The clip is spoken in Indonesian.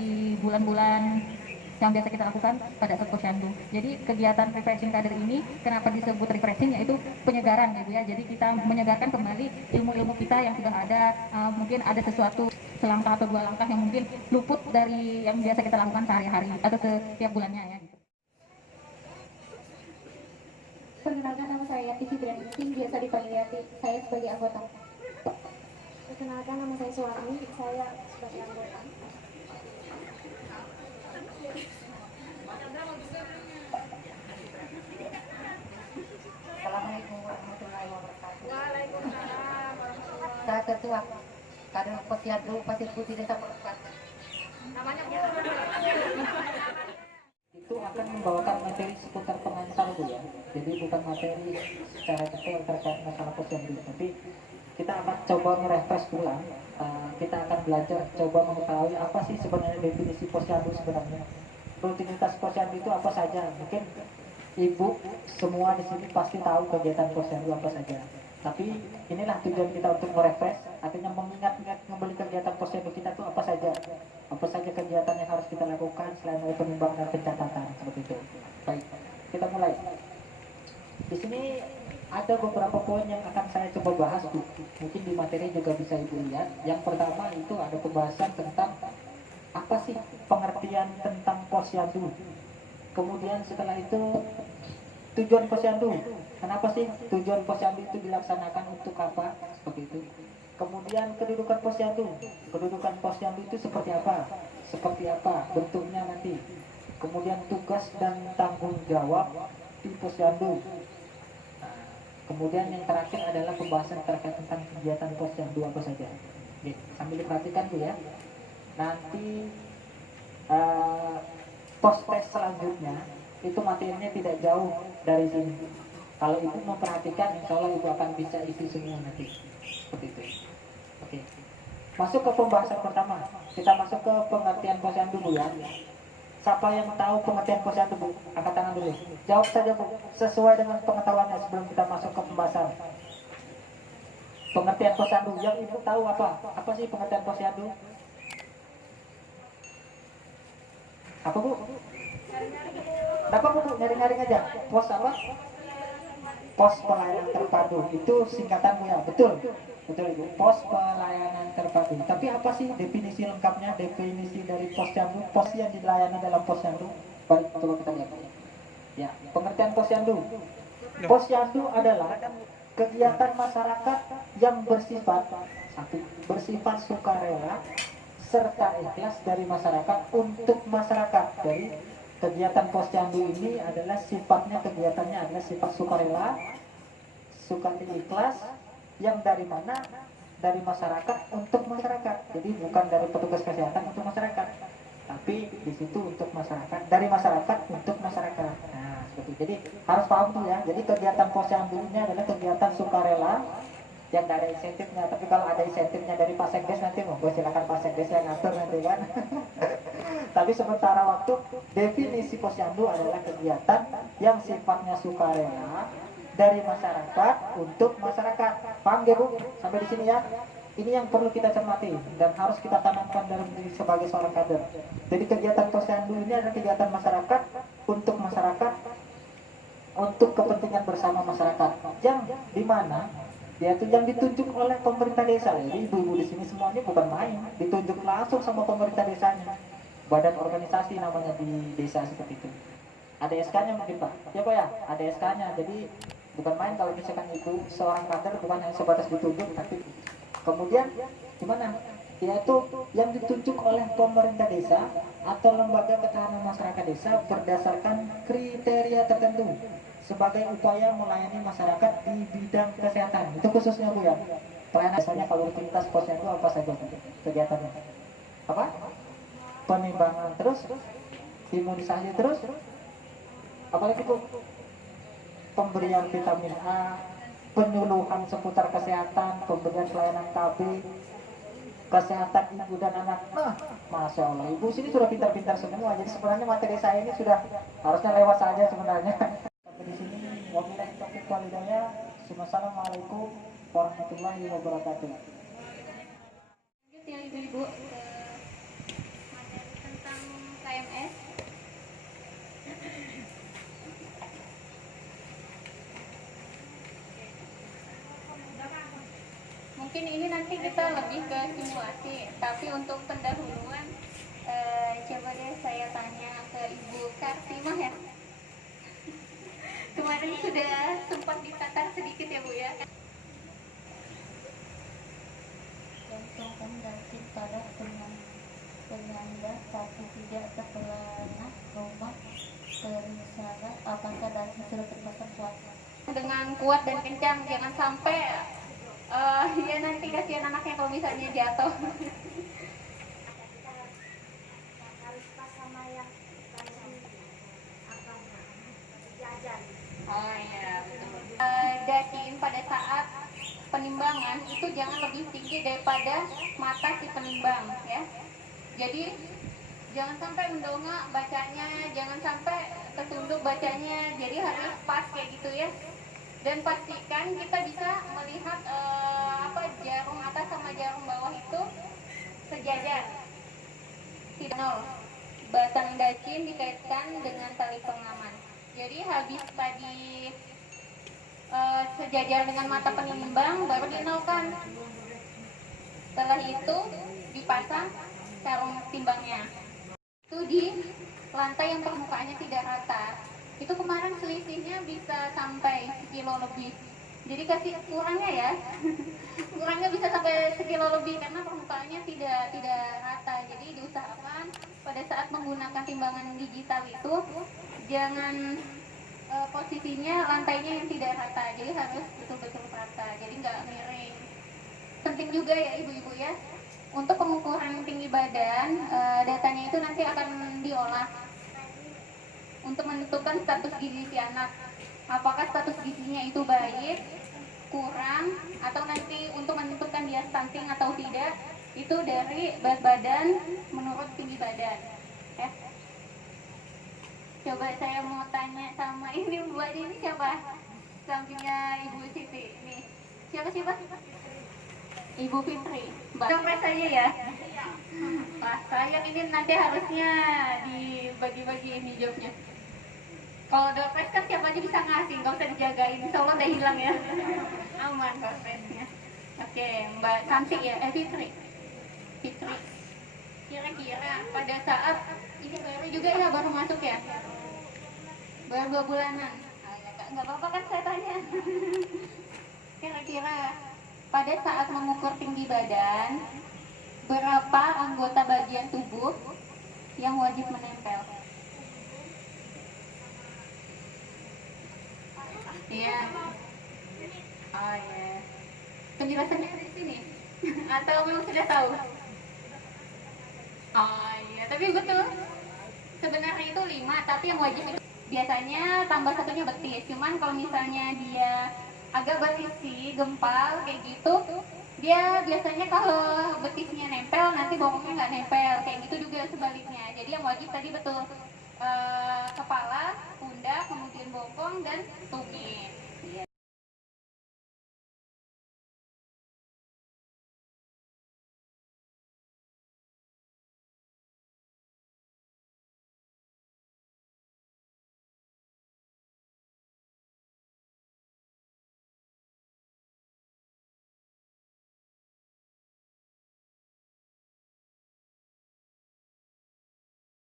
di bulan-bulan yang biasa kita lakukan pada saat posyandu. Jadi kegiatan refreshing kader ini kenapa disebut refreshing, yaitu penyegaran ya Bu ya. Jadi kita menyegarkan kembali ilmu-ilmu kita yang sudah ada, mungkin ada sesuatu selangkah atau dua langkah yang mungkin luput dari yang biasa kita lakukan sehari-hari atau setiap bulannya ya. Perkenalkan, nama saya Yati Fitriani, biasa dipanggil Yati. Saya sebagai anggota. Perkenalkan, nama saya Suami, saya sebagai anggota. Assalamualaikum warahmatullahi wabarakatuh. Waalaikumsalam warahmatullahi wabarakatuh. Saya ketua kader Posyandu Pasir Putih Desa Pekat. Namanya Itu akan membawakan materi seputar pengantar Bu ya. Jadi bukan materi secara detail terkait masalah Posyandu, tapi kita akan coba merefresh ulang. Kita akan belajar, coba mengetahui apa sih sebenarnya definisi Posyandu sebenarnya. Rutinitas Posyandu itu apa saja? Mungkin Ibu semua di sini pasti tahu kegiatan Posyandu apa saja. Tapi inilah tujuan kita untuk merefresh, artinya mengingat-ingat kembali kegiatan Posyandu kita itu apa saja. Apa saja kegiatan yang harus kita lakukan selain dari penimbangan dan pencatatan seperti itu. Baik, kita mulai. Di sini ada beberapa poin yang akan saya coba bahas Bu. Mungkin di materi juga bisa Ibu lihat. Yang pertama itu ada pembahasan tentang apa sih pengertian tentang Posyandu. Kemudian setelah itu tujuan Posyandu. Kenapa sih tujuan Posyandu itu dilaksanakan, untuk apa? Seperti itu. Kemudian kedudukan Posyandu. Kedudukan Posyandu itu seperti apa? Seperti apa bentuknya nanti. Kemudian tugas dan tanggung jawab di Posyandu. Nah, kemudian yang terakhir adalah pembahasan terkait tentang kegiatan Posyandu apa saja. Oke, sambil diperhatikan Bu ya. Nanti post-test selanjutnya itu materinya tidak jauh dari sini. Kalau Ibu memperhatikan, insya Allah Ibu akan bisa isi semua nanti. Seperti itu. Oke. Masuk ke pembahasan pertama. Kita masuk ke pengertian Posyandu Bu ya. Siapa yang tahu pengertian Posyandu Bu? Angkat tangan dulu. Jawab saja Bu, sesuai dengan pengetahuannya sebelum kita masuk ke pembahasan. Pengertian Posyandu, yang Ibu tahu apa? Apa sih pengertian Posyandu? Apa Bu? Kenapa Bu? Nyaring-nyaring aja. Pos apa? Pos pelayanan terpadu. Itu singkatan Bu ya. Betul. Betul Ibu. Pos pelayanan terpadu. Tapi apa sih definisi lengkapnya? Definisi dari Posyandu, pos yang dilayani dalam Posyandu. Baik, coba kita lihat. Ya, pengertian Posyandu. Posyandu adalah kegiatan masyarakat yang bersifat sukarela serta ikhlas dari masyarakat untuk masyarakat. Dari kegiatan Posyandu ini adalah sifatnya, kegiatannya adalah sifat sukarela, ikhlas, yang dari mana? Dari masyarakat untuk masyarakat. Jadi bukan dari petugas kesehatan untuk masyarakat, tapi di situ untuk masyarakat, dari masyarakat untuk masyarakat. Nah, seperti itu. Jadi harus paham tuh ya. Jadi kegiatan Posyandu ini adalah kegiatan sukarela yang gak ada insentifnya. Tapi kalau ada insentifnya dari Pak Sekdes nanti gue silakan Pak Sekdes yang ngatur nanti kan. Tapi sementara waktu definisi Posyandu adalah kegiatan yang sifatnya sukarela dari masyarakat untuk masyarakat. Paham ya Bu? Sampai di sini ya. Ini yang perlu kita cermati dan harus kita tanamkan dalam diri sebagai seorang kader. Jadi kegiatan Posyandu ini adalah kegiatan masyarakat untuk masyarakat, untuk kepentingan bersama masyarakat, yang dimana yaitu yang ditunjuk oleh pemerintah desa. Jadi ibu-ibu di sini semuanya bukan main, ditunjuk langsung sama pemerintah desanya. Badan organisasi namanya di desa seperti itu. Ada SK-nya mungkin Pak? Ya Pak ya, ada SK-nya. Jadi bukan main kalau misalkan itu seorang kader, bukan hanya sebatas ditunjuk, tapi kemudian gimana? Yaitu yang ditunjuk oleh pemerintah desa atau lembaga ketahanan masyarakat desa berdasarkan kriteria tertentu sebagai upaya melayani masyarakat di bidang kesehatan. Itu khususnya Bu ya. Pelayanan biasanya kalau rutinitas Posyandu apa saja kegiatannya? Apa? Penimbangan terus, imunisasi terus, apalagi Bu? Pemberian vitamin A, penyuluhan seputar kesehatan, pemberian pelayanan KB, kesehatan ibu dan anak. Nah, Masya Allah, Ibu sini sudah pintar-pintar semua. Jadi sebenarnya materi saya ini sudah harusnya lewat saja sebenarnya. Sampai di sini, wabillahi taufiq wal hidayah. Wassalamualaikum warahmatullahi wabarakatuh. Lanjut ya Ibu-ibu. HMS. Mungkin ini nanti kita lebih ke simulasi, tapi untuk pendahuluan coba deh saya tanya ke Ibu Kartimah ya. Kemarin sudah sempat ditatar sedikit ya Bu ya. Jantung mendaki pada penyangga tapi tidak terkelana rumah terisalah apakah dasi sudah terpasang kuat Dengan kuat dan kencang, jangan sampai ya nanti kasihan anaknya kalau misalnya jatuh. Harus pas sama yang Oh iya betul. Daciin pada saat penimbangan itu jangan lebih tinggi daripada mata si penimbang ya. Jadi jangan sampai mendongak bacanya, jangan sampai tertunduk bacanya. Jadi harus pas kayak gitu ya. Dan pastikan kita bisa melihat jarum atas sama jarum bawah itu sejajar. Tidak nol. Batang dacin dikaitkan dengan tali pengaman. Jadi habis tadi sejajar dengan mata penimbang baru dinolkan. Setelah itu dipasang sarung timbangnya. Itu di lantai yang permukaannya tidak rata. Itu kemarin selisihnya bisa sampai 1 kilo lebih. Jadi kasih kurangnya ya. Kurangnya bisa sampai 1 kilo lebih karena permukaannya tidak rata. Jadi diusahakan pada saat menggunakan timbangan digital itu jangan posisinya lantainya yang tidak rata, jadi harus betul-betul rata, jadi nggak miring. Penting juga ya ibu-ibu ya, untuk pengukuran tinggi badan, datanya itu nanti akan diolah untuk menentukan status gizi si anak, apakah status gizinya itu baik, kurang, atau nanti untuk menentukan dia stunting atau tidak, itu dari berat badan menurut tinggi badan ya. Coba saya mau tanya sama ini Mbak, ini siapa? Sampingnya Ibu Siti. Nih. Siapa sih, Pak? Ibu Fitri. Mbak. Sampai saya ya. Wah, sayang ini nanti harusnya dibagi-bagi ini jawabnya. Kalau doorpress kan siapa aja bisa ngasih, nggak usah dijagain. Insya Allah udah hilang ya. Aman doorpressnya. Oke, Mbak Santi ya, Fitri. Fitri. Kira-kira pada saat ini baru juga ya, baru masuk ya, baru 2 bulanan. Nggak apa-apa kan saya tanya. Kira-kira pada saat mengukur tinggi badan, berapa anggota bagian tubuh yang wajib menempel? Iya. Oh ya. Penjelasannya ada di sini. Atau memang sudah tahu? Oh iya, tapi betul. Sebenarnya itu 5, tapi yang wajib itu biasanya tambah satunya betis. Cuman kalau misalnya dia agak berisi, gempal kayak gitu, dia biasanya kalau betisnya nempel, nanti bokongnya nggak nempel. Kayak gitu juga sebaliknya. Jadi yang wajib tadi betul kepala